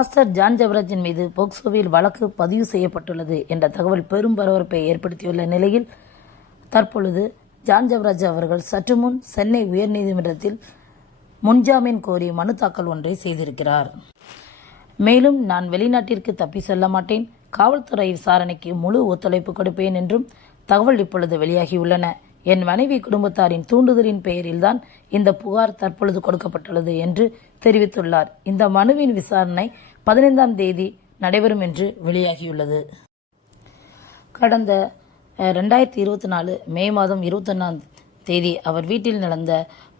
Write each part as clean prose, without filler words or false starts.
Pastor John ஜெபராஜின் மீது போக்சோவில் வழக்கு பதிவு செய்யப்பட்டுள்ளது என்ற தகவல் பெரும் பரபரப்பை ஏற்படுத்தியுள்ள நிலையில் தற்பொழுது ஜான் ஜெபராஜ் அவர்கள் சற்று முன் சென்னை உயர்நீதிமன்றத்தில் முன்ஜாமீன் கோரி மனு தாக்கல் ஒன்றை செய்திருக்கிறார். மேலும் நான் வெளிநாட்டிற்கு தப்பி செல்ல மாட்டேன், காவல்துறை விசாரணைக்கு முழு ஒத்துழைப்பு கொடுப்பேன் என்றும் தகவல் இப்பொழுது வெளியாகியுள்ளன. என் மனைவி குடும்பத்தாரின் தூண்டுதலின் பெயரில்தான் இந்த புகார் தற்பொழுது கொடுக்கப்பட்டுள்ளது என்று தெரிவித்துள்ளார். இந்த மனுவின் விசாரணை 15ஆம் தேதி நடைபெறும் என்று வெளியாகியுள்ளது. கடந்த 2024 மே மாதம் 21ஆம் தேதி அவர் வீட்டில் நடந்த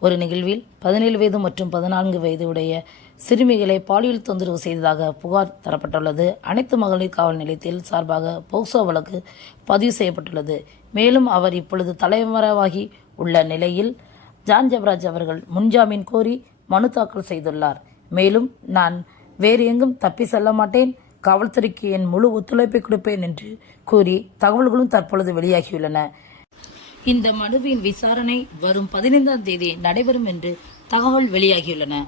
ஒரு நிகழ்வில் 17 வயது மற்றும் 14 வயது உடைய சிறுமிகளை பாலியல் தொந்தரவு செய்ததாக புகார் தரப்பட்டுள்ளது. அனைத்து மகளிர் காவல் நிலையத்தில் சார்பாக போக்சோ வழக்கு பதிவு செய்யப்பட்டுள்ளது. மேலும் அவர் இப்பொழுது தலைமறைவாகி உள்ள நிலையில் ஜான் ஜெபராஜ் அவர்கள் முன்ஜாமீன் கோரி மனு தாக்கல் செய்துள்ளார். மேலும் நான் வேறு எங்கும் தப்பி செல்ல மாட்டேன், காவல்துறைக்கு என் முழு ஒத்துழைப்பை கொடுப்பேன் என்று கூறி தகவல்களும் தற்பொழுது வெளியாகியுள்ளன. இந்த மனுவின் விசாரணை வரும் 15ஆம் தேதி நடைபெறும் என்று தகவல் வெளியாகியுள்ளன.